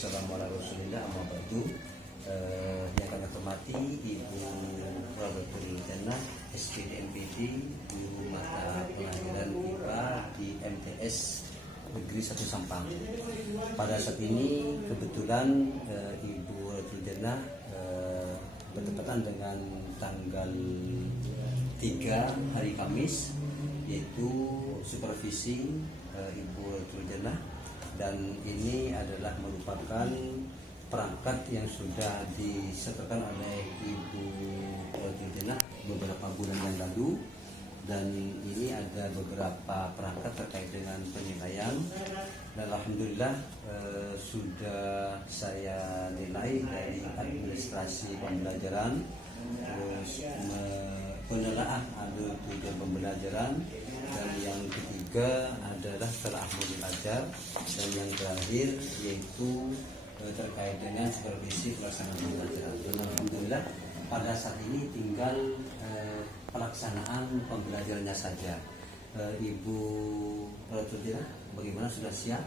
Assalamualaikum warahmatullahi wabarakatuh. Yang kami hormati Ibu Rodatul Jannah, SPD MPD, Guru Mata Pelajaran IPA di MTS Negeri 1 Sampang. Pada saat ini kebetulan Ibu Rodatul Jannah bertepatan dengan tanggal 3 hari Kamis, yaitu supervisi Ibu Rodatul Jannah, dan ini adalah merupakan perangkat yang sudah disetorkan oleh Ibu Rodatul Jannah beberapa bulan yang lalu, dan ini ada beberapa perangkat terkait dengan penilaian, dan alhamdulillah sudah saya nilai dari administrasi pembelajaran, terus penelaah ada tujuan pembelajaran, dan yang ketiga adalah telaah belajar, dan yang terakhir yaitu terkait dengan supervisi pelaksanaan pembelajaran. Dan alhamdulillah pada saat ini tinggal pelaksanaan pembelajarannya saja. Ibu Rodatul Jannah, bagaimana, sudah siap?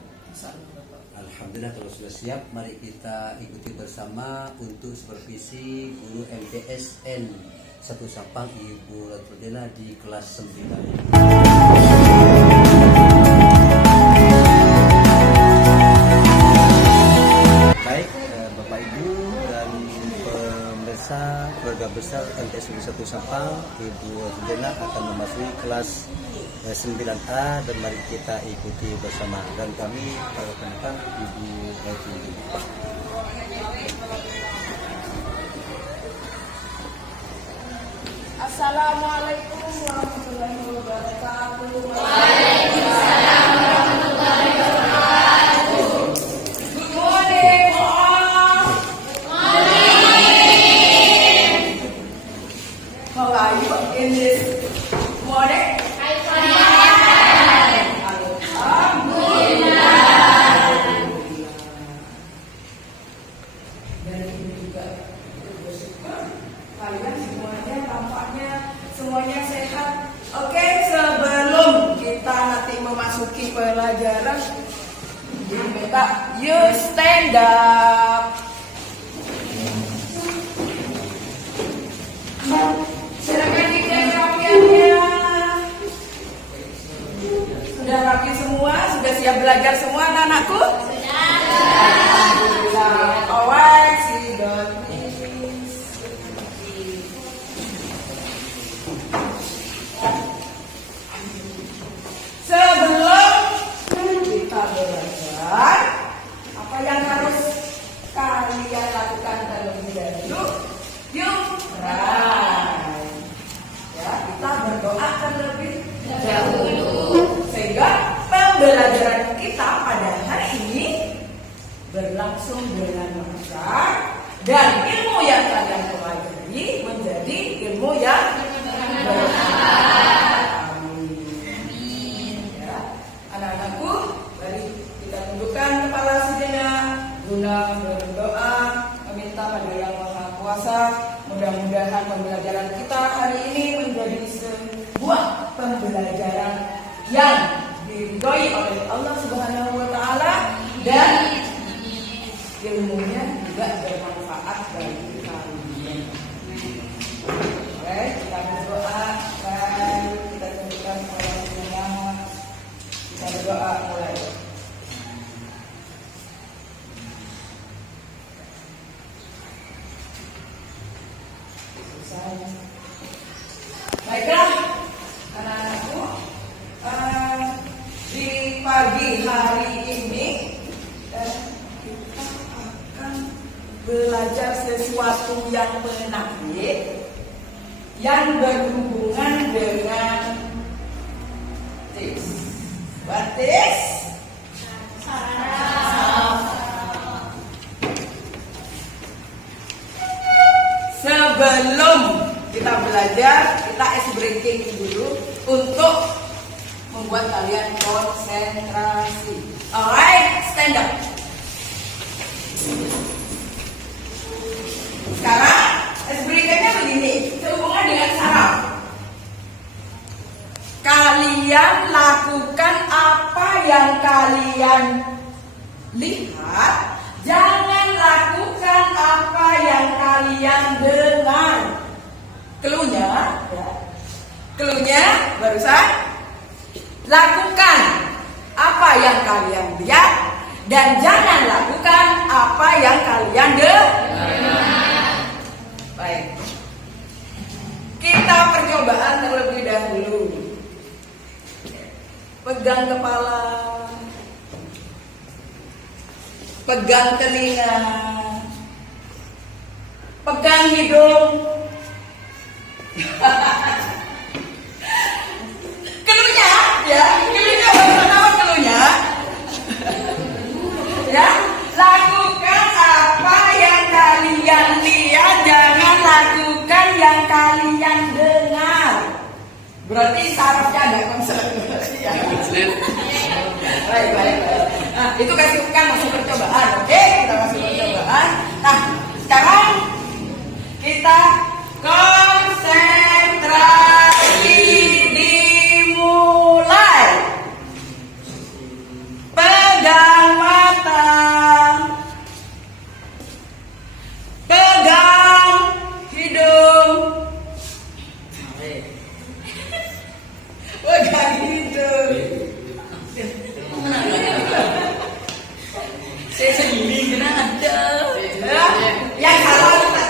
Alhamdulillah kalau sudah siap, mari kita ikuti bersama untuk supervisi guru MTSN 1 Sampang Ibu Rodatul Jannah di kelas 9. Keluarga besar MTS Negeri 1 Sampang, Ibu Rodatul Jannah akan memasuki kelas 9A, dan mari kita ikuti bersama. Dan kami perkenalkan Ibu Rodatul Jannah. Assalamualaikum warahmatullahi wabarakatuh. Waalaikumsalam warahmatullahi wabarakatuh. Good morning. How are you in this morning? Dan ini juga bersyukur kalian semuanya tampaknya semuanya sehat. Oke, sebelum kita nanti memasuki pelajaran, diminta you stand up. Silakan dicek rapiannya. Sudah rapi semua? Sudah siap belajar semua anak-anakku? Alhamdulillah. Alright, see you. Sebelum kita belajar, apa yang harus kalian lakukan terlebih dahulu? Yuk, ya, kita berdoa terlebih dahulu sehingga pembelajaran kita pada hari ini berlangsung dengan lancar, dan ilmu yang kalian pelajari menjadi ilmu yang bermanfaat. Amin. Ya, anak-anakku, mari kita tundukkan kepala sejenak guna berdoa meminta pada Yang Maha Kuasa. Mudah-mudahan pembelajaran kita hari ini menjadi sebuah pembelajaran yang diridhoi oleh Allah Subhanahu wa Ta'ala, dan ilmunya juga bermanfaat bagi kalian. Oke, kita berdoa, dan kita tundukkan kepala sejenak. Kita berdoa mulai. Baiklah anak-anakku, di pagi hari ini kita akan belajar sesuatu yang menarik yang berhubungan dengan tis. What is? Sebelum kita belajar, kita ice breaking dulu untuk membuat kalian konsentrasi. Alright, stand up. Sekarang ice breakingnya begini, sehubungan dengan saraf. Kalian lakukan apa yang kalian lihat, jangan barusan? Lakukan apa yang kalian lihat dan jangan lakukan apa yang kalian dengar. Baik. Kita percobaan terlebih dahulu. Pegang kepala, pegang telinga, pegang hidung. Keluhnya, ya, keluhnya apa keluhnya? Ya, lakukan apa yang kalian lihat, jangan lakukan yang kalian dengar. Berarti sarafnya ada konslet. Ya. Baik, baik, baik. Nah, itu kan masuk percobaan. Oke, kita masuk percobaan. Nah, sekarang kita konsentrasi dimulai. Pegang mata, pegang hidung, pegang hidung. Saya sendiri kena ada. Yang salah bentar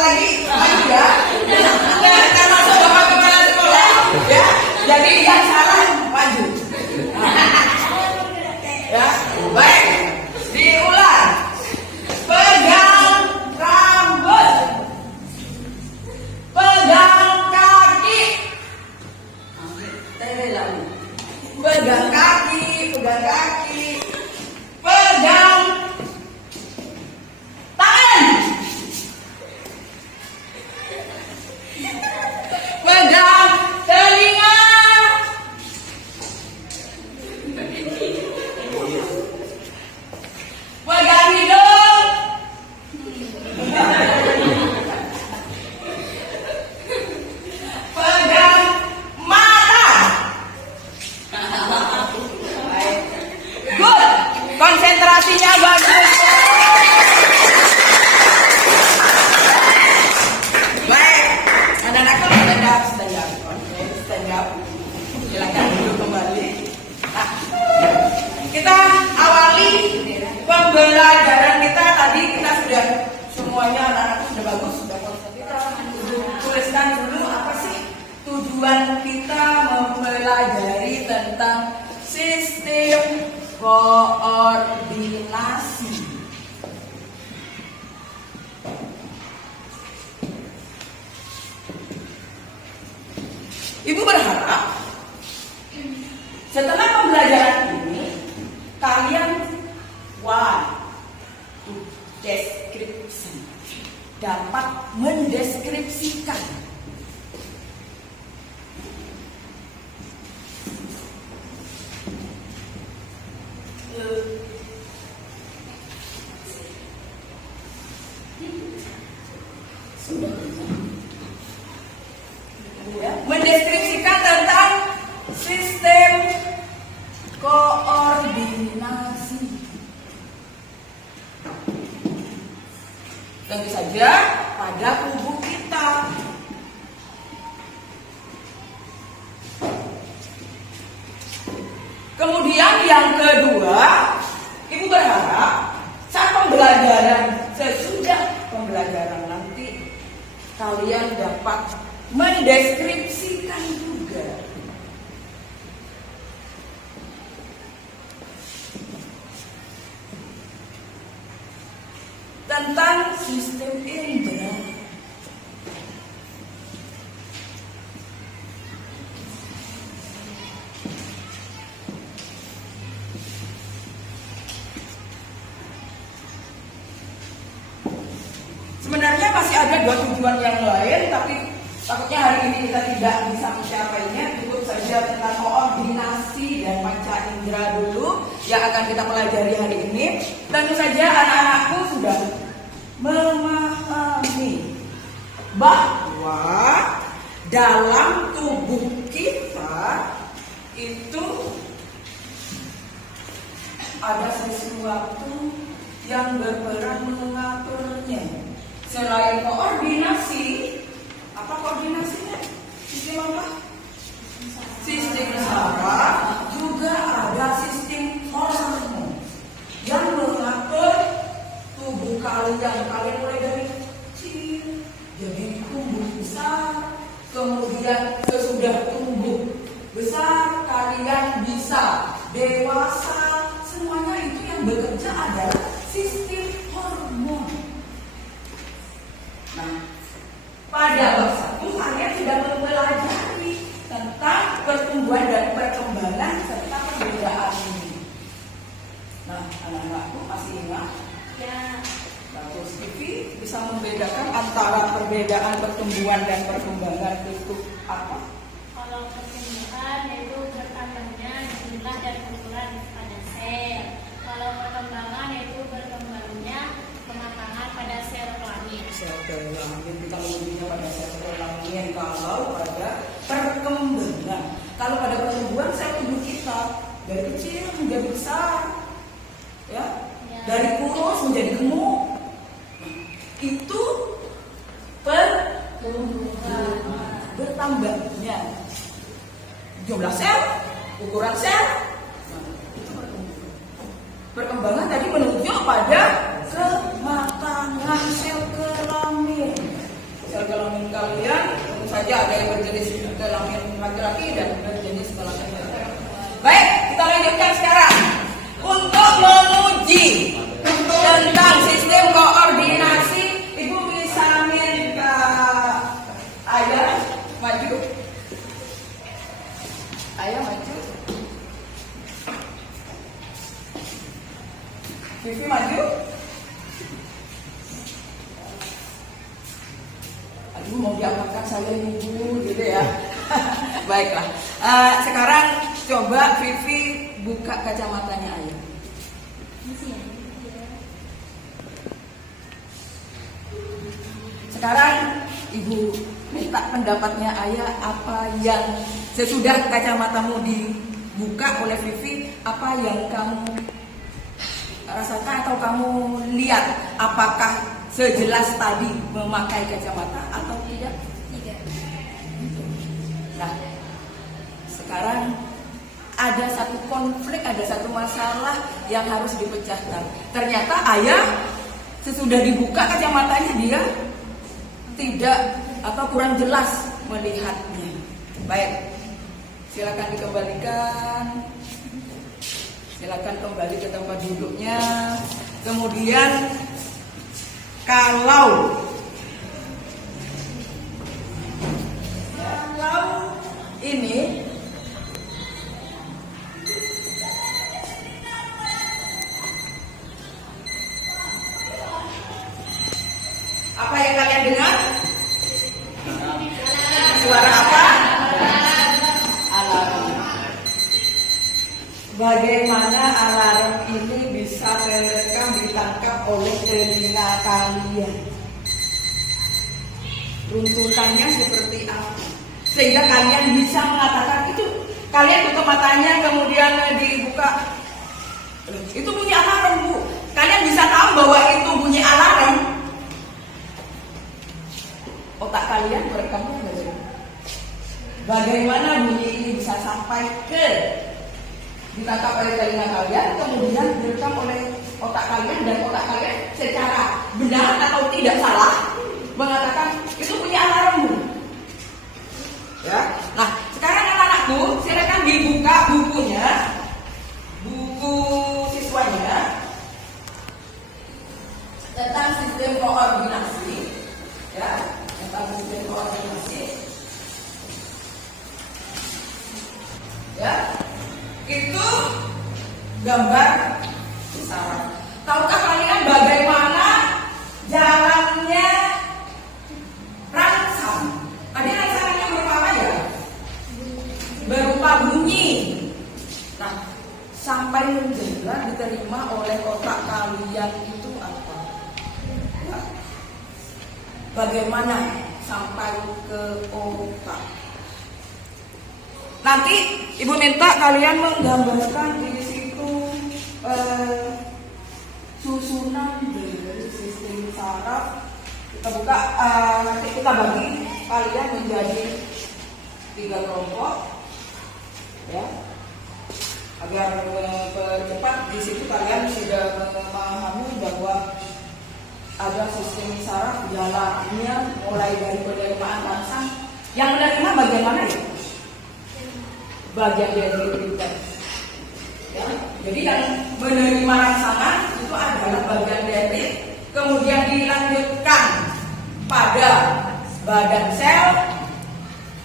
lagi, maju ya. Kita masuk bapak kepala sekolah, ya. Jadi yang salah maju. Ya, baik. Diulang. Pegang rambut, pegang kaki, pegang kaki, pegang kaki, pegang tangan, pegang telinga, pegang hidung, pegang mata. Baik. Good. Konsentrasinya bagus. Baik. Anak-anakku stand up. Oke, stand up. Silakan duduk kembali. Nah, kita awali pembelajaran kita tadi. Kita sudah semuanya anak-anak sudah bagus, sudah konsep. Kita tuliskan dulu apa sih tujuan kita mempelajari tentang sistem koordinasi. Ibu berharap setelah pembelajaran ini kalian deskripsi dapat mendeskripsikan mendeskripsikan tentang sistem koordinasi. Tentu saja pada tubuh kita. Kemudian yang kedua, Ibu berharap saat pembelajaran, sesudah pembelajaran nanti kalian dapat mendeskripsikan juga tentang sistem indera. Sebenarnya masih ada dua tujuan yang lain, tapi takutnya hari ini kita tidak bisa mencapainya. Cukup saja tentang koordinasi dan panca indera dulu yang akan kita pelajari hari ini. Tentu saja anak-anakku sudah memahami bahwa dalam tubuh kita itu ada sesuatu yang berperan mengaturnya. Selain koordinasi, apa koordinasinya? Sistem apa? kalian mulai dari kecil jadi tumbuh besar, kemudian sesudah tumbuh besar kalian bisa dewasa. Semuanya itu yang bekerja adalah sistem hormon. Nah, pada bab 1 kalian sudah mempelajari tentang pertumbuhan dan perkembangan serta perbedaan ini. Nah, anak-anakku masih ingat? Ya. Bagus. Vivi bisa membedakan antara perbedaan pertumbuhan dan perkembangan itu apa? Kalau pertumbuhan yaitu bertambahnya jumlah dan ukuran pada sel. Kalau perkembangan yaitu berkembangnya kematangan pada sel kelamin. Sel kelamin kita menyebutnya pada sel kelamin. Kalau pada perkembangan, kalau pada pertumbuhan sel tubuh kita dari kecil menjadi besar, ya, dari kurus menjadi gemuk. Itu pertumbuhan, bertambahnya jumlah sel, ukuran sel. Itu pertumbuhan. Perkembangan tadi menunjuk pada kematangan sel kelamin. Sel kelamin kalian tentu saja ada yang berjenis kelamin laki-laki dan berjenis kelamin perempuan. Baik, kita lanjutkan sekarang untuk menguji tentang sistem koordinasi. Ibu bisa minta ayah maju. Ayah maju. Vivi maju. Aduh, mau diapakan saya ibu gitu ya. Baiklah. Sekarang coba Vivi buka kacamatanya ayah. Sekarang ibu minta pendapatnya ayah, apa yang sesudah kacamatamu dibuka oleh Vivi, apa yang kamu rasakan atau kamu lihat? Apakah sejelas tadi memakai kacamata atau tidak? Tidak. Nah, sekarang ada satu konflik, ada satu masalah yang harus dipecahkan. Ternyata ayah sesudah dibuka kacamatanya dia tidak atau kurang jelas melihatnya. Baik, silakan dikembalikan. Silakan kembali ke tempat duduknya. Kemudian kalau ini apa yang kalian dengar? Suara apa? Alarm. Bagaimana alarm ini bisa terekam, ditangkap oleh telinga kalian? Runtutannya seperti apa? Sehingga kalian bisa mengatakan itu. Kalian tutup matanya kemudian dibuka. Itu bunyi alarm, Bu. Kalian bisa tahu bahwa itu bunyi alarm. Otak kalian merekamnya bagaimana? Bagaimana bunyi ini bisa sampai ke ditangkap oleh telinga kalian, kemudian direkam oleh otak kalian, dan otak kalian secara benar atau tidak salah mengatakan itu bunyi alarmmu. Ya. Nah, sekarang anak-anakku silakan dibuka bukunya, buku siswanya tentang sistem koordinasi, ya. Tentang sistem koordinasi, ya, itu gambar saraf. Tahukah kalian bagaimana jalannya rangsang? Tadi rangsangannya berupa apa ya? Berupa bunyi. Nah, sampai mendengar diterima oleh otak kalian itu apa? Ya. Bagaimana sampai ke otak? Nanti ibu minta kalian menggambarkan di situ susunan dari sistem saraf. Kita buka, nanti kita bagi kalian menjadi 3 kelompok, ya, agar mempercepat. Di situ kalian sudah memahami bahwa ada sistem saraf jalannya mulai dari penerimaan langsung. Yang menerima bagian mana ya? Bagian dendritik. Ya, jadi yang menerima rangsangan itu adalah bagian dendrit, kemudian dilanjutkan pada badan sel,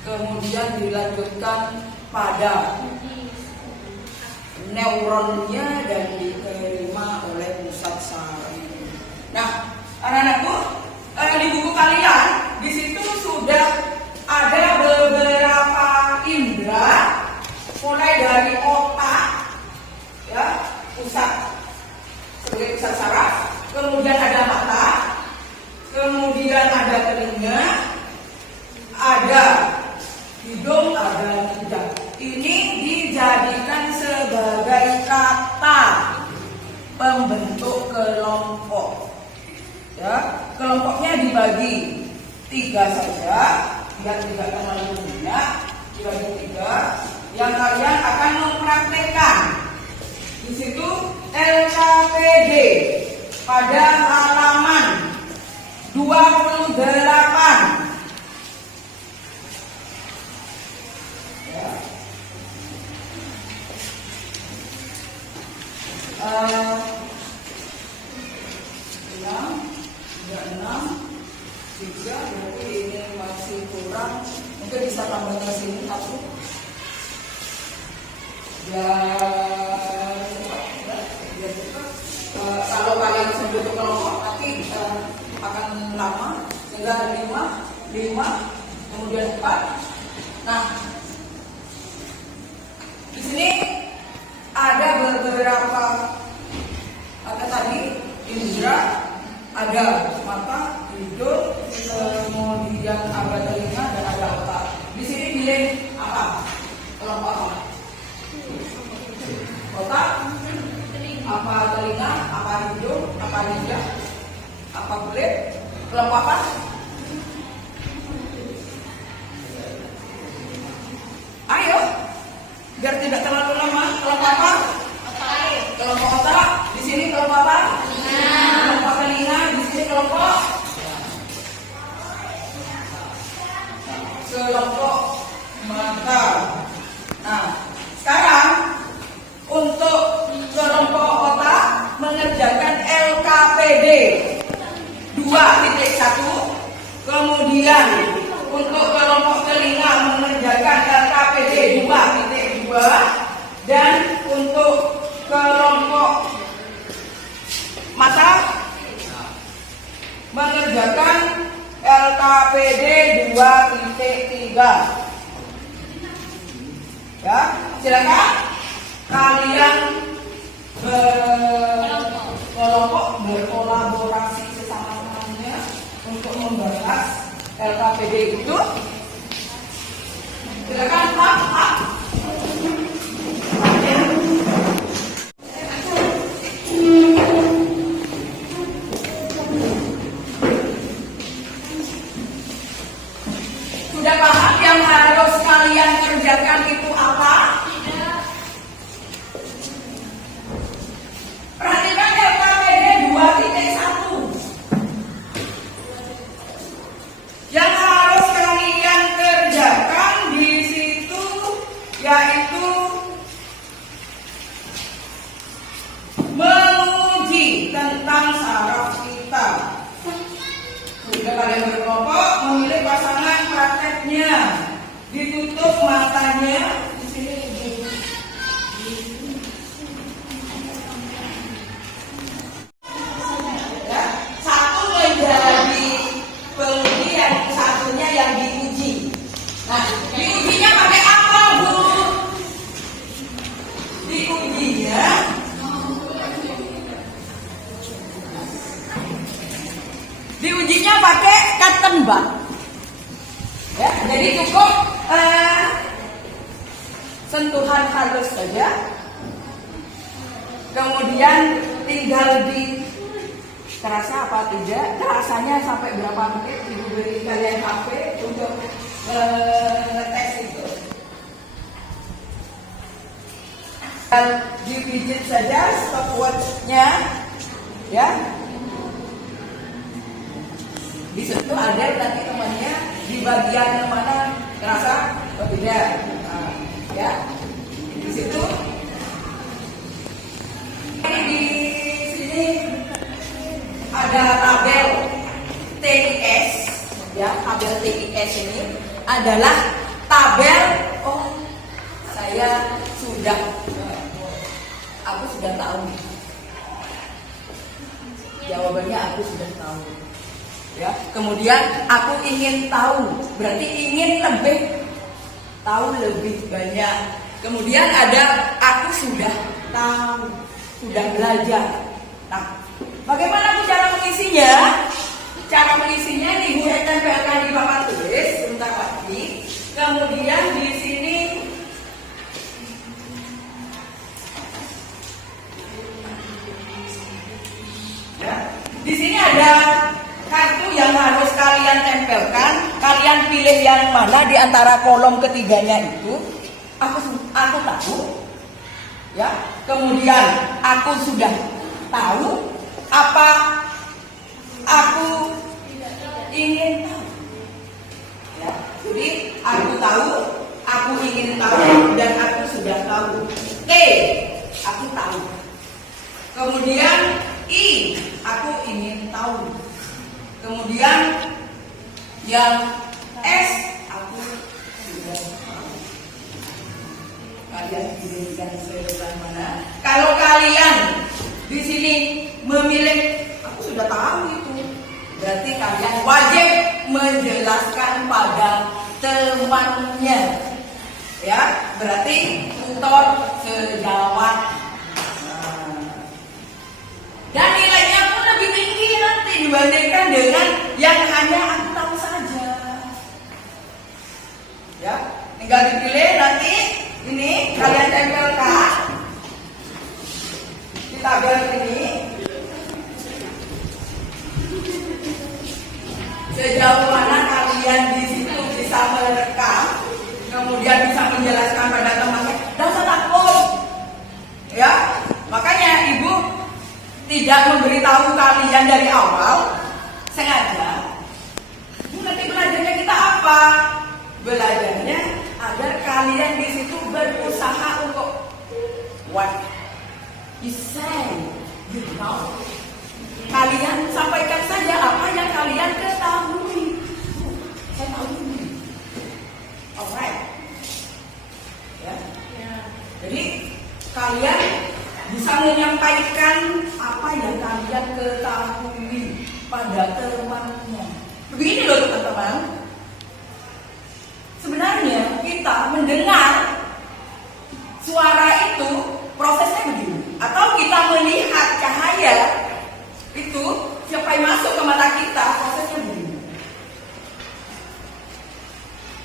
kemudian dilanjutkan pada neuronnya dan diterima oleh pusat saraf. Nah, anak-anakku, di buku kalian di situ sudah ada beberapa indera, mulai dari otak, ya, pusat sebagai pusat saraf, kemudian ada mata, kemudian ada telinga, ada hidung, ada lidah. Ini dijadikan sebagai kata pembentuk kelompok. Ya, kelompoknya dibagi 3 saja, biar tidak terlalu banyak. Dibagi 3. Yang kalian akan mempraktekkan di situ LKPD pada halaman 28. Tiga, berarti ini masih kurang. Mungkin bisa tambah ke sini satu. Kalau kalian sebut kelompok nanti akan lama. Sehingga 5, kemudian 4. Nah, di sini ada beberapa apa tadi? Indra, ada mata, hidung, kemudian ada telinga dan ada otak. Di sini pilih apa? Kelompok apa? Otak, apa telinga, apa hidung, apa lidah, apa kulit? Kelompok apa? Ayo, biar tidak terlalu lama. Kelompok apa? Kelompok otak. Di sini kelompok apa? Kelompok telinga. Di sini kelompok mata. Nah, sekarang untuk kelompok otak mengerjakan LKPD 2.1. Kemudian untuk kelompok telinga mengerjakan LKPD 2.2. Dan untuk kelompok mata mengerjakan LKPD 2.3. Ya, silakan kalian berkelompok, berkolaborasi sesama-samanya untuk membahas LKPD itu. Silakan Pak. Sudah paham yang harus kalian kerjakan itu apa? Tidak. Perhatikan LKPD 2.1. Yang harus kalian kerjakan di situ yaitu menguji tentang saraf kita. Sudah kalian berkelompok, memilih pasangan prakteknya, ditutup matanya. Di sini ya, satu menjadi penguji, yang satunya yang diuji. Nah, diujinya pakai apa, Bu? Diujinya pakai cotton bud. Ya, jadi cukup sentuhan halus saja. Kemudian tinggal di terasa apa tidak, terasanya sampai berapa menit. Ibu beri kalian HP untuk ngetes itu. Dan dipijit saja stopwatch-nya, ya. Di situ ada nanti temannya di bagian yang mana terasa berbeda. Nah, ya. Di situ. Di sini ada tabel TIS, ya. Tabel TIS ini adalah tabel. Oh, aku sudah tahu. Jawabannya aku sudah tahu. Ya, kemudian aku ingin tahu, berarti ingin lebih tahu lebih banyak. Kemudian ada aku sudah tahu, sudah belajar. Nah, bagaimana aku cara mengisinya? Cara mengisinya nih, Bu tempelkan di papan tulis sebentar lagi. Kemudian di sini ya, di sini ada kartu yang harus kalian tempelkan. Kalian pilih yang mana di antara kolom ketiganya itu. Aku tahu, ya. Kemudian aku sudah tahu, apa aku ingin tahu. Ya. Jadi aku tahu, aku ingin tahu, dan aku sudah tahu. T, aku tahu. Kemudian I, aku ingin tahu. Kemudian yang S, aku sudah tahu. Kalian pilihkan sebelah mana? Kalau kalian di sini memilih aku sudah tahu itu, berarti kalian wajib menjelaskan pada temannya. Ya, berarti tutor sejawat. Dan nilainya pun lebih tinggi nanti dibandingkan dengan yang hanya aku tahu saja. Ya, tinggal dipilih nanti ini kalian tempelkan di tabel ini. Sejauh mana kalian di situ bisa merekam, kemudian bisa menjelaskan pada temannya. Dan takut, ya. Makanya ibu tidak memberitahu kalian dari awal, sengaja. Nanti belajarnya kita apa? Belajarnya agar kalian di situ berusaha untuk what you say, you know. Kalian sampaikan saja apa yang kalian ketahui. Saya tahu ini. Alright. Ya. Jadi kalian bisa menyampaikan apa yang kalian ketahui pada temannya. Begini loh teman-teman. Sebenarnya kita mendengar suara itu prosesnya begini. Atau kita melihat cahaya itu siapa yang masuk ke mata kita, prosesnya begini.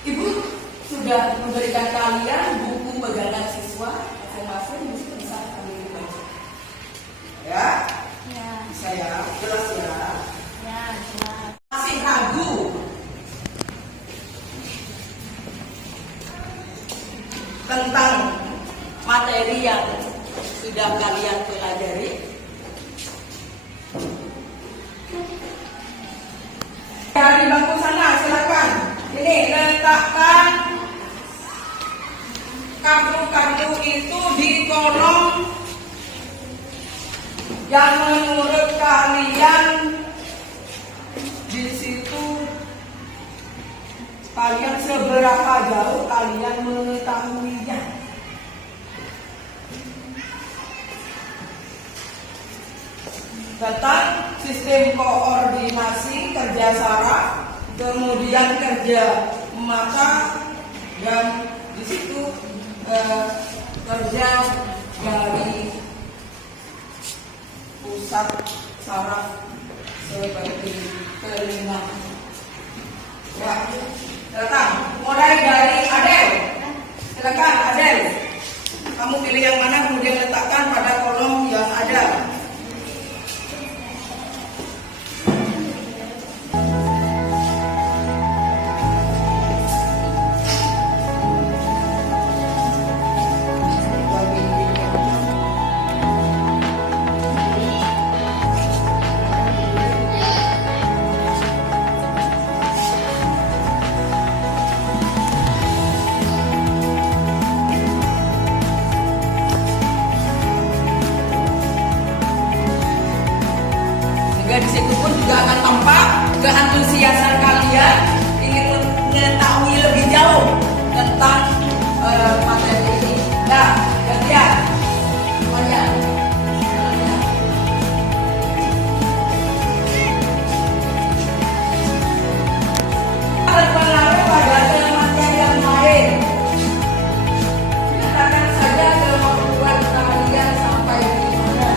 Ibu sudah memberikan kalian buku pegangan siswa masing-masing, bisa kalian baca. Ya? Ya. Bisa ya? Jelas ya? Ya, jelas. Masih ragu? Tentang materi yang sudah kalian pelajari? Di bangku sana, silakan. Ini letakkan kartu-kartu itu di kolom yang menurut kalian di situ kalian seberapa jauh kalian mengetahuinya. Tentang sistem koordinasi kerja saraf, kemudian kerja mata, dan di situ kerja dari pusat saraf seperti telinga. Ya, datang. Mulai dari Adel. Silakan Adel. Kamu pilih yang mana kemudian letakkan pada kolom yang ada. juga akan tampak keantusiasan kalian ingin mengetahui lebih jauh tentang materi ini. Nah, gantian semuanya. Berpengaruh pada temannya yang lain. Katakan saja kemampuan kalian sampai di mana.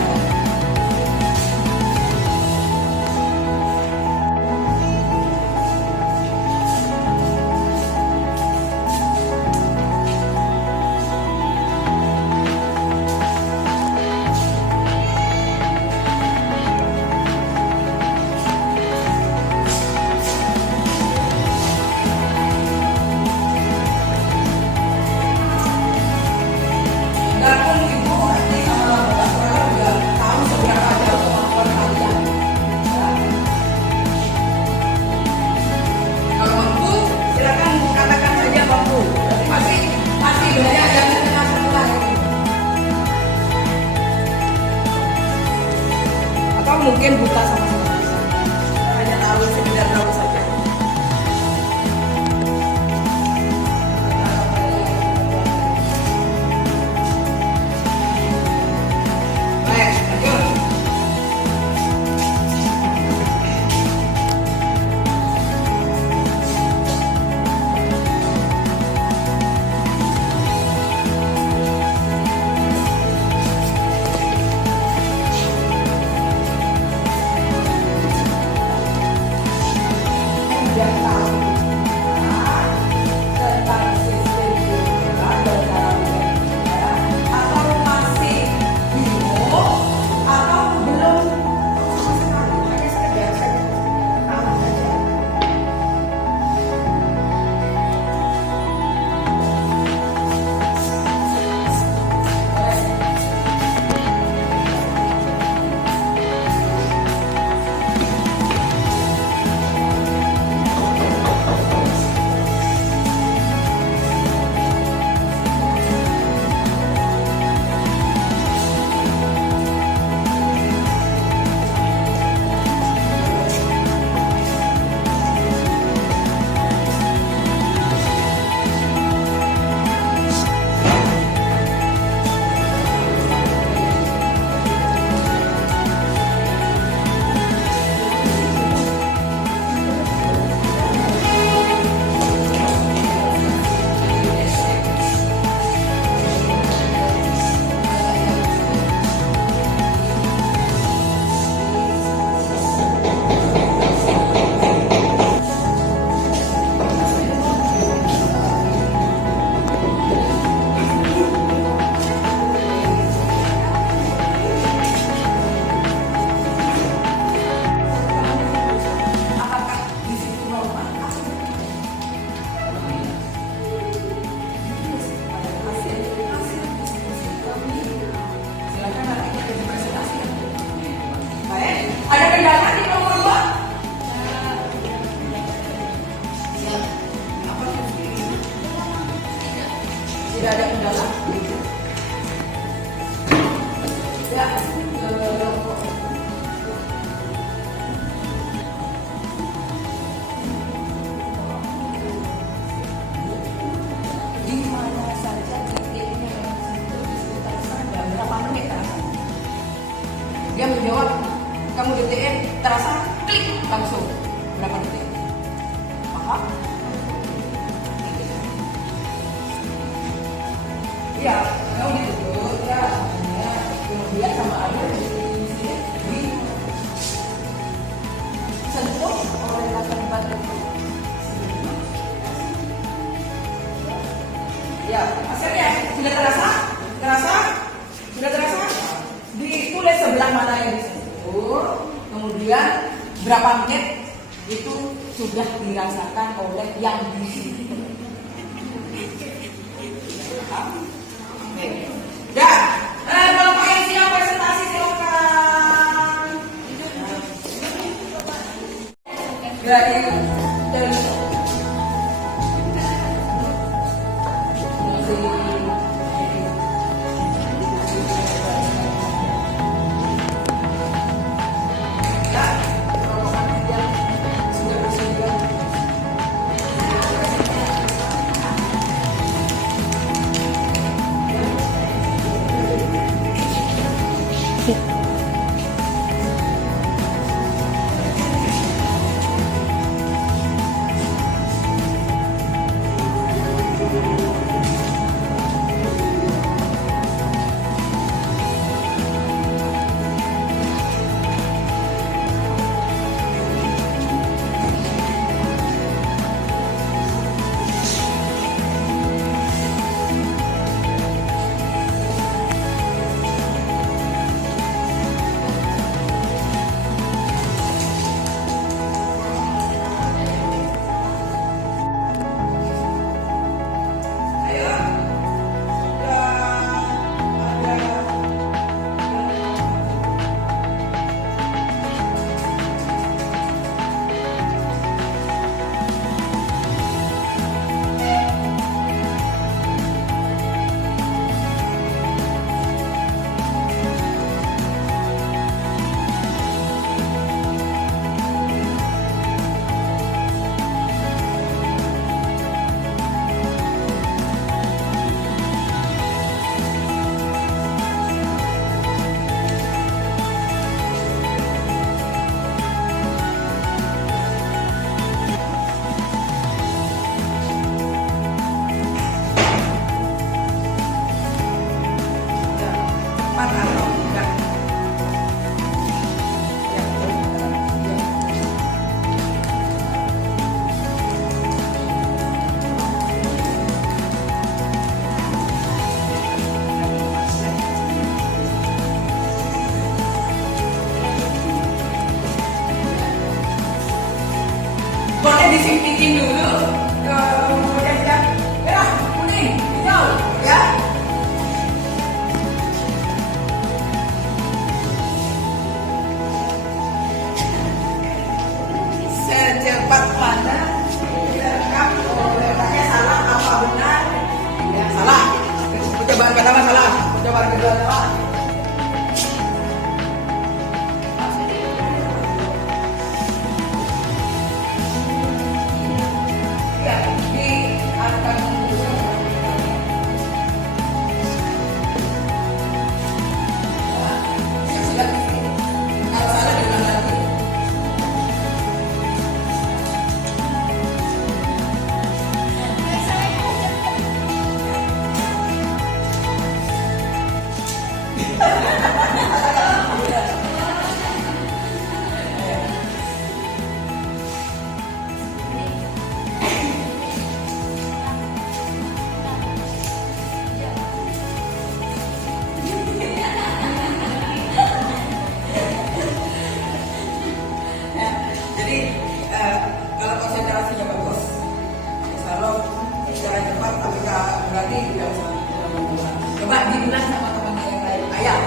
Walaupun ibu nanti sama bapak sekolah juga tahu seberapa jauh kemampuan kalian. Ya. Kalau mampu, silakan katakan saja mampu. Tapi masih banyak yang setengah-setengah ini. Atau mungkin buta sama sekali. Hanya tahu sekedar tahu saja. Baik, lanjut. Sudah tahu tentang sistem pembayaran dan cara pembayaran, atau masih bingung, atau belum sama sekali, hanya sekedar saja tahu saja. Apakah di situ normal? Silakan nanti kita dipresentasikan. Baik, ada kendala di nomor 2? Apa tidak ada kendala? Ya, di mana saja titiknya itu di sekitar sana, berapa menit terasa? Dia menjawab, kamu DTM terasa klik langsung berapa detik? Paham? Iya, kalau gitu ya, kemudian sama ada di sini disentuh oleh tempat itu. Ya, hasilnya sudah terasa? Sudah terasa? Ditulis sebelah mana yang disentuh, kemudian berapa menit itu sudah dirasakan oleh yang di sini. Oke. Ya, Bapak yang siap presentasi silakan. Dari Ya, Boleh disintingin dulu kemudian yang merah, kuning, hijau, ya. Secepat mana direkam, letaknya salah apa benar? Ya salah. Percobaan pertama salah, percobaan kedua salah. Ya, diangkat dulu. Siap-siap. Kalau salah diulang lagi. Jadi kalau konsentrasinya bagus, kalau bicara cepat tapi berarti tidak usah. Coba dibilang sama teman yang lain, ayah.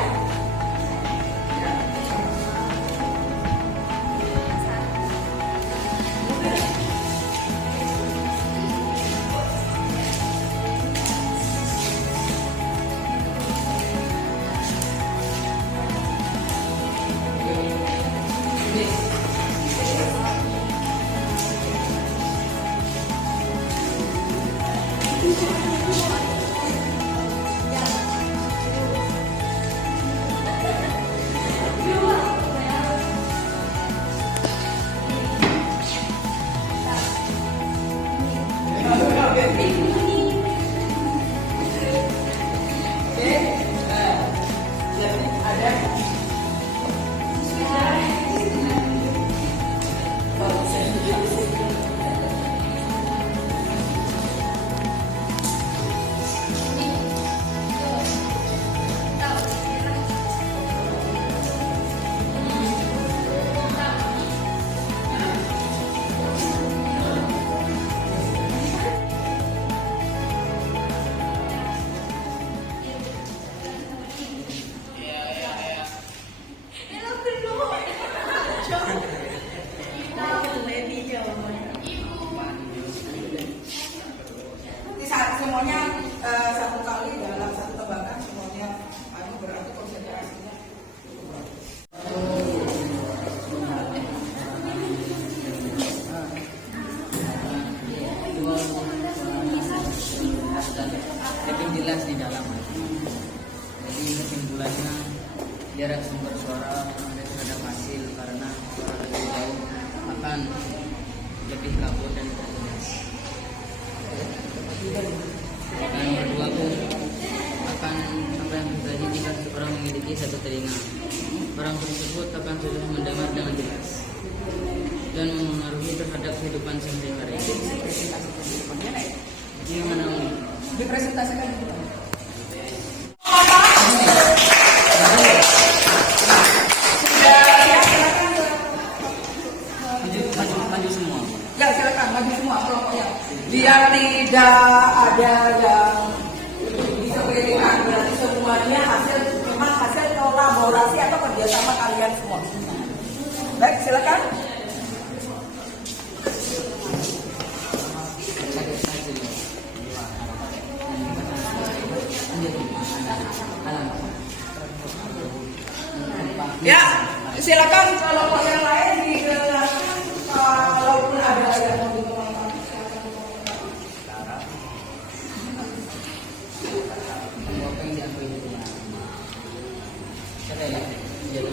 Semuanya satu kali dalam satu tebakan semuanya berarti konsentrasinya. Lebih jelas di dalam. Jadi kesimpulannya jarak sumber suara terhadap hasil karena suara lebih jauh akan lebih kabur dan jelas. Dan yang kedua pun akan apa yang terjadi jika seseorang memiliki satu telinga. Orang tersebut akan sudah mendengar dengan jelas dan mempengaruhi terhadap kehidupan sehari-hari. Gimana Umi? Dipresentasikan dulu. Maju semua. Ya silakan maju semua kelompoknya. Biar tidak ada yang disepelekan, berarti semuanya memang hasil kolaborasi atau kerjasama kalian semua. Baik silakan. Ya, silakan kelompok yang lain dijelaskan kalaupun ada yang mau dikembangkan. Apa yang diambil itu? Saya ya, jadi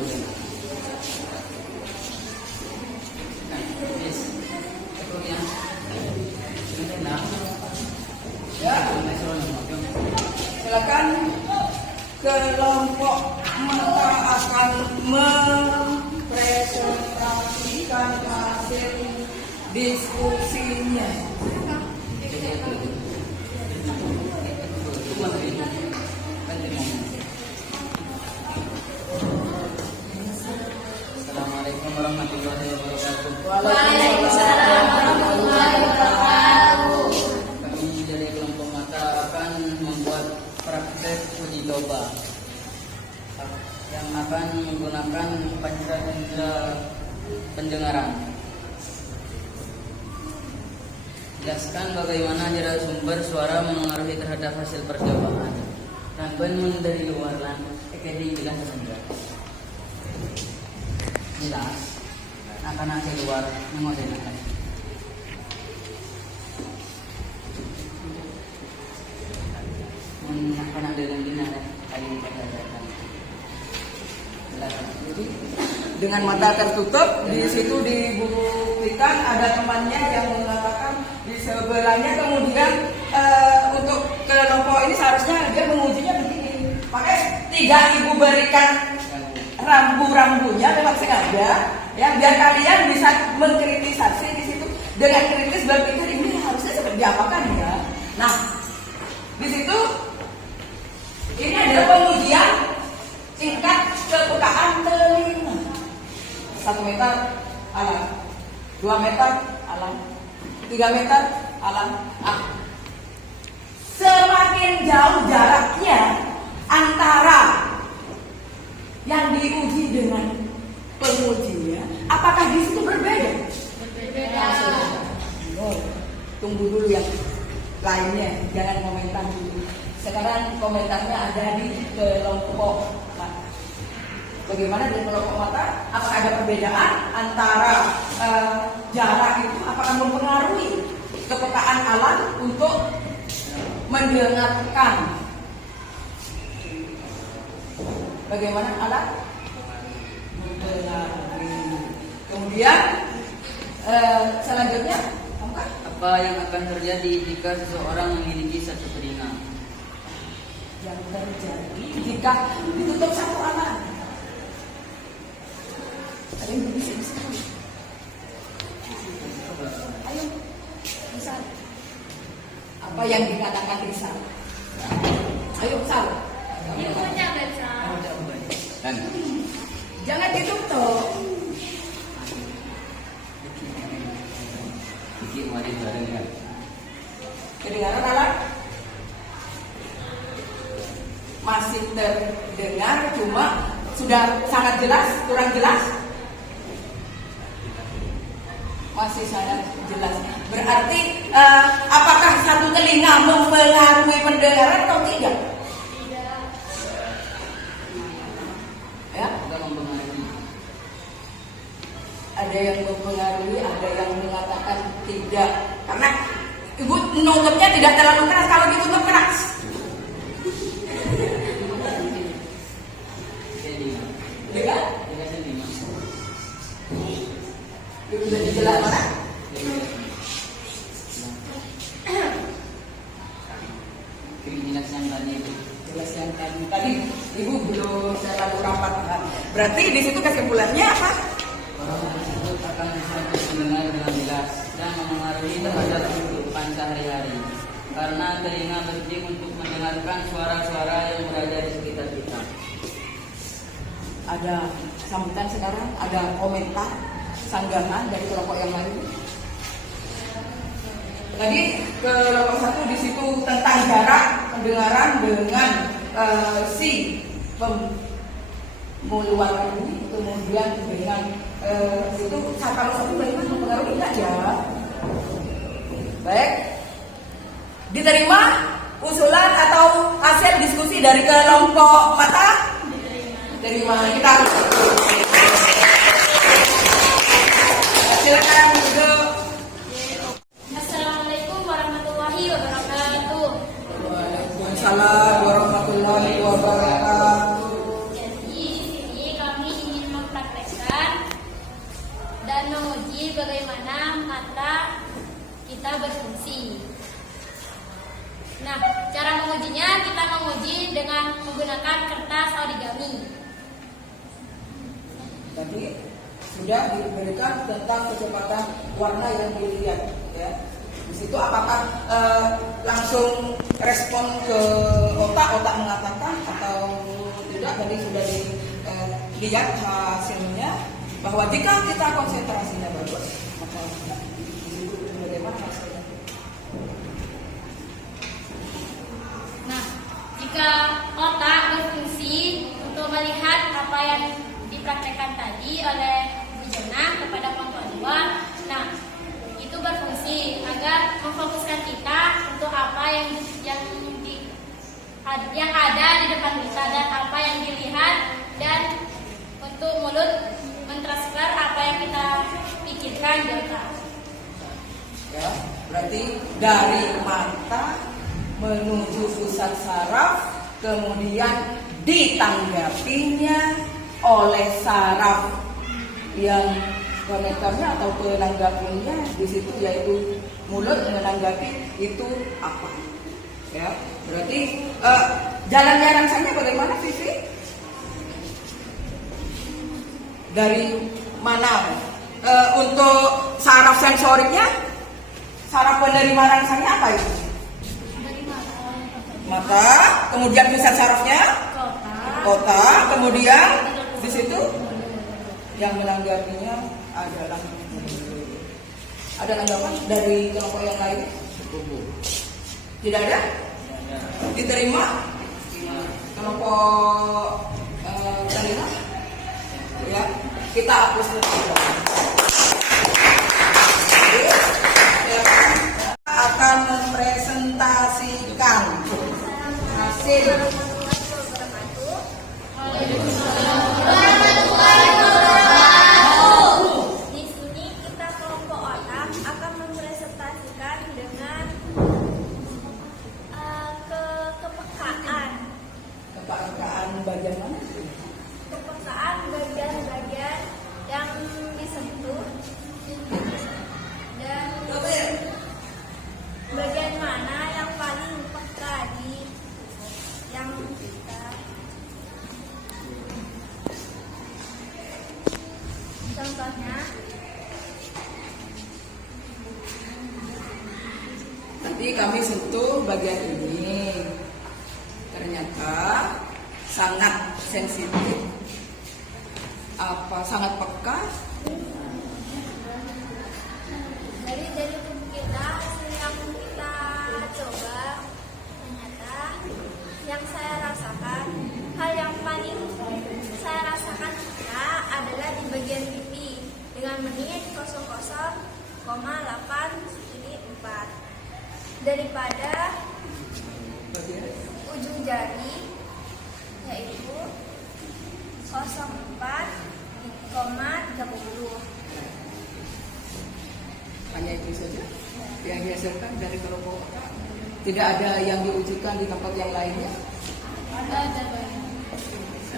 Ya, silakan kelompok mereka akan mempresentasikan hasil diskusinya. Assalamualaikum warahmatullahi wabarakatuh. Waalaikumsalam. menggunakan pancaran indera pendengaran. Jelaskan bagaimana jarak sumber suara mengaruhi terhadap hasil percobaan. Rangkuman dari luar lan ekedi jelas saja. Jelas akan hasil luar mengodenakan. Akan ada yang dinilai kali kata-kata. Jadi dengan mata tertutup di situ dibuktikan ada temannya yang mengatakan di sebelahnya, kemudian untuk kelompok ini seharusnya dia mengujinya begini, makanya tidak ibu berikan rambu-rambunya memang sengaja ya biar kalian bisa mengkritisasi di situ dengan kritis berpikir ini harusnya seperti apa kan ya. Nah di situ ini adalah pengujian tingkat kepekaan telinga. 1 meter alam, 2 meter alam, 3 meter alam. Semakin jauh jaraknya antara yang diuji dengan pengujinya, apakah di situ berbeda? Berbeda. Oh, tunggu dulu yang lainnya, jangan komentar dulu. Sekarang komentarnya ada di kelompok mata. Bagaimana di kelompok mata? Apakah ada perbedaan antara jarak itu? Apakah mempengaruhi kepekaan alat untuk mendengarkan? Bagaimana alat? Mempengaruhi. Kemudian selanjutnya, Apa yang akan terjadi jika seseorang memiliki satu telinga? yang terjadi jika ditutup satu alat. Ada yang bisa. Ayo, bisa. Apa yang dikatakan bisa? Ayo, Sal. Ibunya baca. Dan Jangan ditutup. bikin wadah bareng kan. Kedengaran alat? Masih terdengar, cuma sudah sangat jelas, kurang jelas? Masih sangat jelas. Berarti apakah satu telinga mempengaruhi pendengaran atau tidak? Tidak. Ya, Tidak mempengaruhi. ada yang mempengaruhi, ada yang mengatakan tidak. Karena ibu nutupnya tidak terlalu keras, kalau ditutup keras. Dengar? Ibu sudah jelas mana? Jelas yang tadi itu. Jelas yang tadi ibu belum terlalu rapat. Berarti di situ kesimpulannya apa? Orang tersebut akan bisa mendengar dengan jelas dan mempengaruhi terhadap kehidupan sehari-hari. Karena telinga penting untuk mendengarkan suara-suara yang berada di sekitar kita. Ada sambutan sekarang, ada komentar, sanggahan dari kelompok yang lain. Tadi kelompok 1 di situ tentang jarak pendengaran dengan si mengeluarkan bunyi, kemudian dengan itu kalau satu bagaimana mempengaruhi enggak ya? Baik, diterima usulan atau hasil diskusi dari kelompok mata? Diterima. Kita silakan duduk. Assalamualaikum warahmatullahi wabarakatuh. Waalaikumsalam warahmatullahi wabarakatuh. Jadi di sini kami ingin mempraktekkan dan menguji bagaimana mata kita berfungsi. Nah, cara mengujinya kita menguji dengan menggunakan kertas origami. Tadi sudah diberikan tentang kecepatan warna yang dilihat, ya. Di situ apakah langsung respon ke otak mengatakan atau tidak? Tadi sudah dilihat hasilnya bahwa jika kita konsentrasinya bagus, maka di situ bagaimana hasilnya? Nah, jika otak berfungsi untuk melihat apa yang yang ada di depan kita dan apa yang dilihat, dan untuk mulut mentransfer apa yang kita pikirkan di otak. Ya, berarti dari mata menuju pusat saraf, kemudian ditanggapinya oleh saraf yang konektornya atau penanggapinya di situ, yaitu mulut menanggapi itu apa. Ya, berarti jalannya rangsangnya bagaimana, Vivi? Dari mana? Untuk saraf sensoriknya, saraf penerima rangsangnya apa itu? Dari Mata, kemudian pusat sarafnya kota, kemudian di situ yang menanggapinya adalah ada tanggapan dari kelompok yang lain? Tidak ada? Diterima? Kelompok terima? Ya, kita hapus dulu. Akan mempresentasikan hasil. Di sini kita kelompok otak akan mempresentasikan dengan kepekaan. Kepekaan bagian mana? Kepekaan bagian-bagian yang disentuh dan bagian mana yang paling peka di yang kita. Contohnya, Nanti kami sentuh bagian ini, ternyata sangat sensitif, sangat peka. dari tubuh kita, hasil yang kita coba, ternyata yang saya rasakan, hal yang paling saya rasakan adalah di bagian pipi dengan menit 00,814 daripada ujung jari, yaitu 04,30. Hanya itu saja yang dihasilkan dari kelompok otak. Tidak ada yang diujikan di tempat yang lainnya.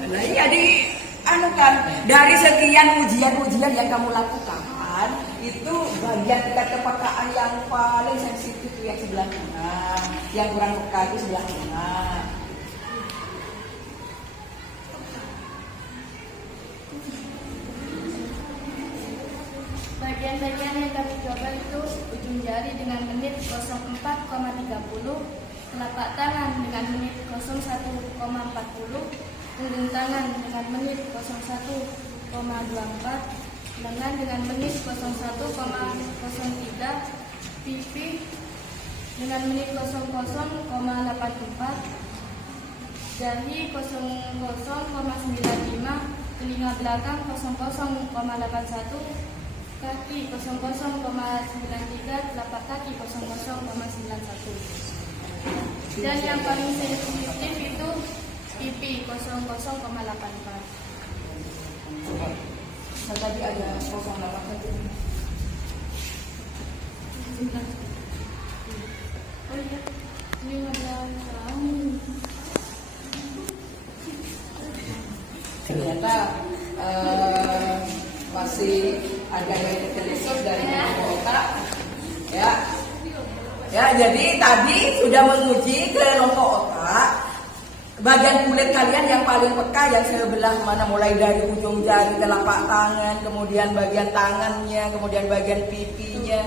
Nah, iya kan dari sekian ujian-ujian yang kamu lakukan, itu bagian tingkat kepekaan yang paling sensitif itu yang sebelah kanan, yang kurang peka itu sebelah kanan. Bagian-bagian yang kami coba itu ujung jari dengan menit 04,30, telapak tangan dengan menit 01,40, punggung tangan dengan menit 01,24, lengan dengan menit 01,03, pipi dengan menit 00,84, jari 00,95, telinga belakang 00,81, kaki 00,93, telapak kaki 00,91. Dan yang paling sensitif itu pipi 00,84. Nah, tadi ada 08 saja. Oh iya, ini ada Ternyata masih ada yang terlihat dari otak, ya. Ya, jadi tadi sudah menguji kelompok otak. Bagian kulit kalian yang paling peka yang sebelah mana, mulai dari ujung jari, telapak tangan, kemudian bagian tangannya, kemudian bagian pipinya.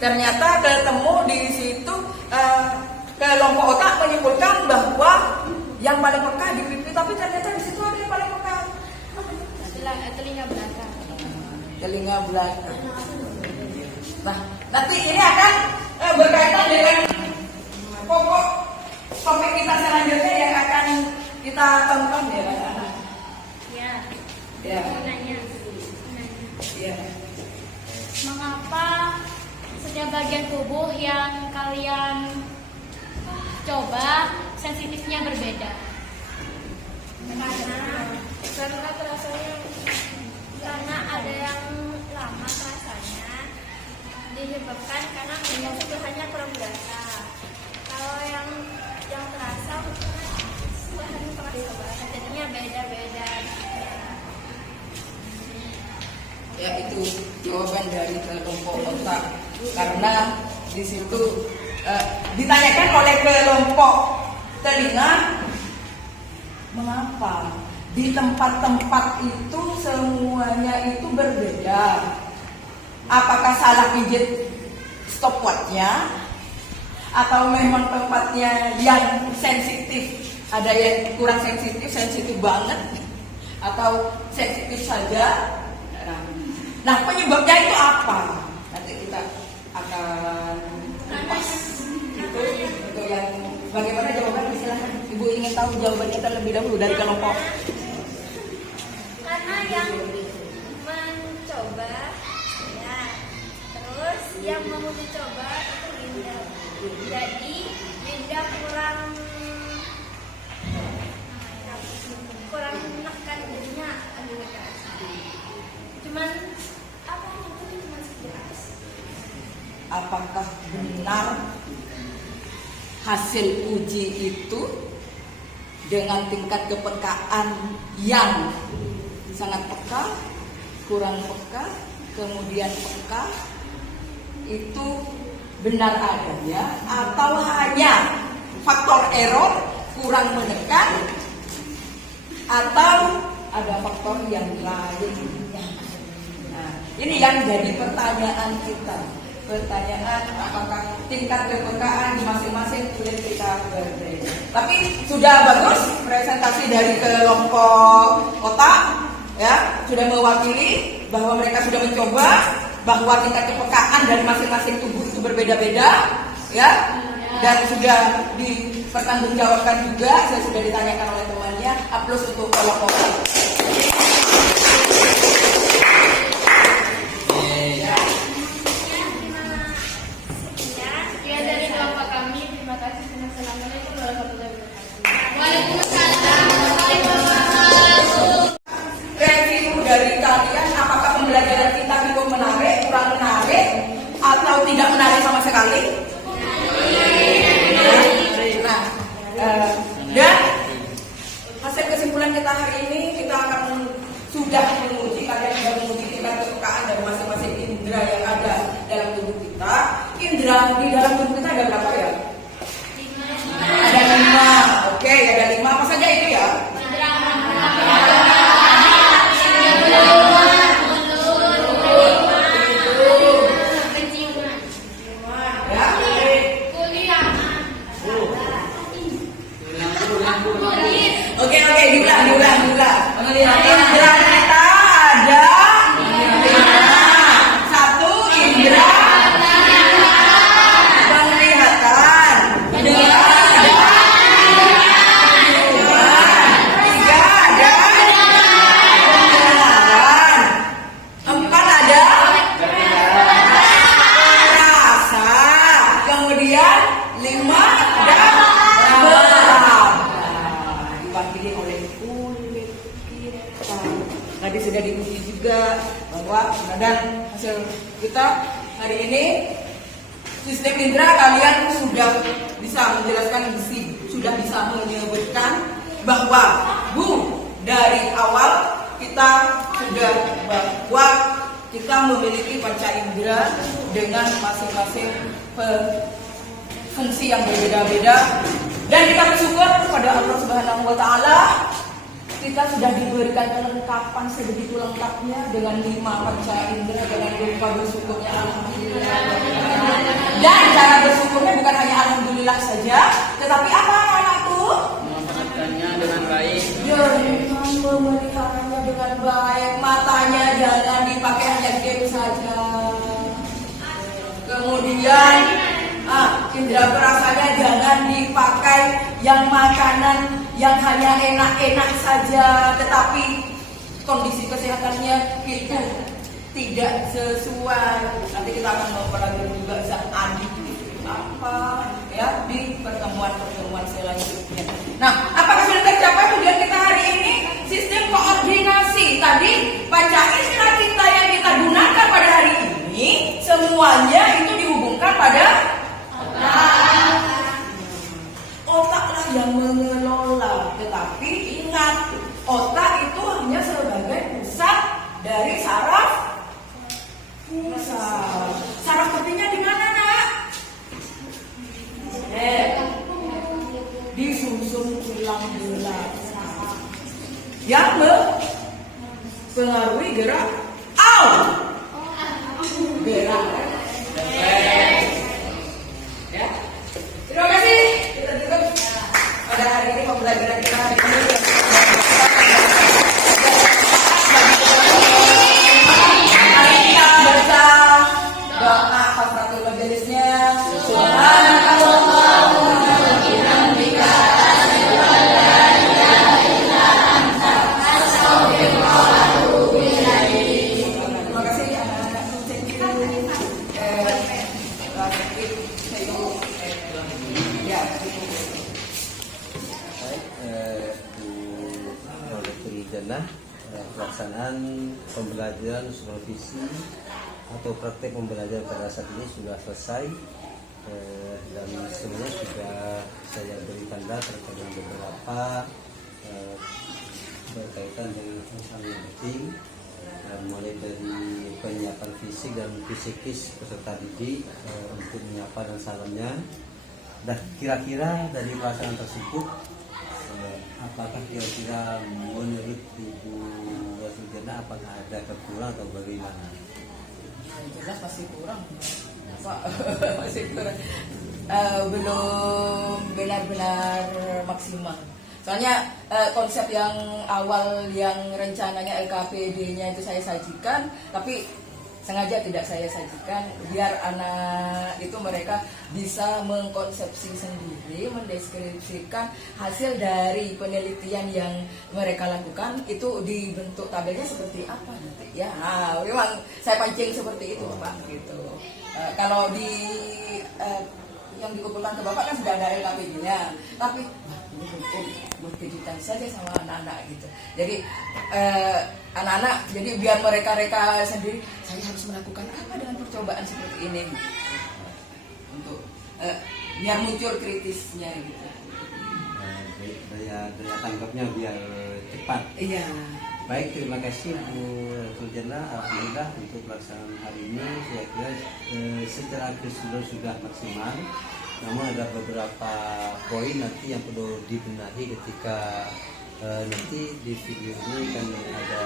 Ternyata ketemu di situ kelompok otak menyimpulkan bahwa yang paling peka di pipi, tapi ternyata di situ ada yang paling peka. telinga belakang. Telinga belakang. Nah, nanti ini akan berkaitan dengan pokok topik kita selanjutnya yang akan kita tonton ya, anak-anak. Ya. Ya. Nanya. Ya. Mengapa setiap bagian tubuh yang kalian coba sensitifnya berbeda? Karena terasanya karena ada yang lama rasanya disebabkan karena minyak bahannya kurang berasa. Kalau yang terasa bahannya terasa banget, jadinya beda-beda. Ya itu jawaban dari kelompok otak, karena di situ ditanyakan oleh kelompok telinga, mengapa di tempat-tempat itu semuanya itu berbeda? Apakah salah pijit stopwatchnya, atau memang tempatnya yang sensitif, ada yang kurang sensitif banget, atau sensitif saja? Nah, penyebabnya itu apa? Nanti kita akan kupas itu untuk yang bagaimana jawabannya. Silahkan Ibu ingin tahu jawabannya terlebih dahulu dari kelompok. Karena yang mencoba ya, terus yang mau dicoba itu Linda. Jadi Linda kurang menekan jadinya cuman apa itu cuma sekilas. Apakah benar hasil uji itu dengan tingkat kepekaan yang sangat peka, kurang peka, kemudian peka, itu benar adanya, atau hanya faktor error, kurang menekan, atau ada faktor yang lain? Nah, ini yang jadi pertanyaan kita. Pertanyaan apakah tingkat kepekaan di masing-masing kulit kita berbeda. Tapi sudah bagus presentasi dari kelompok otak, ya, sudah mewakili bahwa mereka sudah mencoba bahwa tingkat kepekaan dari masing-masing tubuh itu berbeda-beda, ya, dan sudah dipertanggungjawabkan juga. Saya sudah ditanyakan oleh temannya. Aplaus untuk kelompok otak. Sekian dari kelompok kami. Terima kasih. Assalamualaikum warahmatullahi wabarakatuh. Waalaikumsalam. Review dari kalian, apakah pembelajaran kita cukup menarik, kurang menarik, atau tidak menarik sama sekali? Nah, dan hasil kesimpulan kita hari ini, kita akan sudah menguji, kalian sudah menguji tingkat kepekaan dari masing-masing indera yang ada dalam tubuh kita. Indera di dalam tubuh kita ada berapa ya? Ada 5. Oke, ada 5. Apa saja itu ya? Oke, diulang. Indra kita ada 1 indra penglihatan, 2 ada 3 ada pendengaran, 4 ada rasa, kemudian 5 ada raba. Diwakili oleh kulit kita. Tadi sudah diuji juga bahwa dan hasil kita hari ini sistem indera kalian sudah bisa menjelaskan, sudah bisa menyebutkan bahwa dari awal kita sudah bahwa kita memiliki panca indera dengan masing-masing fungsi yang berbeda-beda, dan kita bersyukur kepada Allah Subhanahu wa Ta'ala, kita sudah diberikan kelengkapan sebegitu lengkapnya dengan 5 panca indera, dengan lupa bersyukurnya alhamdulillah. Dan cara bersyukurnya bukan hanya alhamdulillah saja, tetapi apa anakku? Memanfaatkannya dengan baik. Jangan memeliharanya dengan baik. Matanya jangan dipakai hanya game saja. Kemudian indera perasanya jangan dipakai yang makanan yang hanya enak-enak saja, tetapi kondisi kesehatannya itu tidak sesuai. Nanti kita akan mempelajari juga zat adiktif apa ya di pertemuan selanjutnya. Nah, apakah sudah tercapai tujuan kita hari ini? Sistem koordinasi. Tadi pancasila istilah kita yang kita gunakan pada hari ini semuanya itu dihubungkan pada otak. Otaklah yang mengelola. Tetapi ingat, otak itu hanya sebagai pusat dari saraf pusat. Saraf kepingnya di mana, Nak? Di sumsum tulang belakang yang mempengaruhi gerak gerak. Ya. Terima kasih. Kita tutup pada hari ini pembelajaran kita hari ini. Mari kita baca doa kafaratul majelisnya. Terima kasih anak-anak. Ya. Baik, oleh pelaksanaan pembelajaran supervisi atau praktek pembelajaran pada saat ini sudah selesai, dan sebenarnya sudah saya beri tanda terkait dengan beberapa berkaitan dengan hal yang penting, mulai dari penyiapan fisik dan psikis peserta didik untuk menyapa dan salamnya. Dan kira-kira dari pelaksanaan tersebut, apakah kira-kira menurut Ibu Rasulina apakah ada kekurangan atau bagaimana? Jelas pasti kurang, Pak. Masih kurang. Belum benar-benar maksimal. Soalnya konsep yang awal yang rencananya LKPD-nya itu saya sajikan, tapi sengaja tidak saya sajikan biar anak itu mereka bisa mengkonsepsi sendiri, mendeskripsikan hasil dari penelitian yang mereka lakukan itu dibentuk tabelnya seperti apa nanti ya. Nah, memang saya pancing seperti itu, Pak, gitu. Kalau di yang dikumpulkan ke Bapak kan sudah ada LKPD-nya, tapi ini mungkin buat kejutan saja sama anak-anak gitu. Jadi anak-anak, jadi biar mereka sendiri, saya harus melakukan apa dengan percobaan seperti ini untuk biar muncul kritisnya gitu. Daya tangkapnya biar cepat. Iya. Baik, terima kasih Bu Rasulina. Alhamdulillah untuk pelaksanaan hari ini saya kira secara keseluruhan sudah maksimal. Namun ada beberapa poin nanti yang perlu dibenahi ketika nanti di video ini kan ada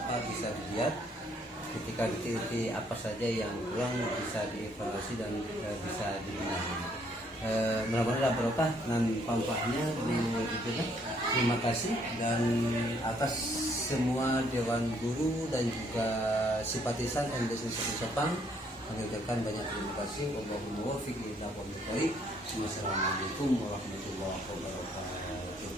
apa bisa dilihat ketika titik-titik apa saja yang kurang bisa dievaluasi dan bisa dibenahi. Mudah-mudahan ada barokah dan manfaatnya Bu Rasulina. Terima kasih, dan atas semua Dewan Guru dan juga simpatisan MDS Sepang mengucapkan banyak terima kasih. Wallahumma waffiq ila aqwamit thoriq. Wassalamualaikum warahmatullahi wabarakatuh.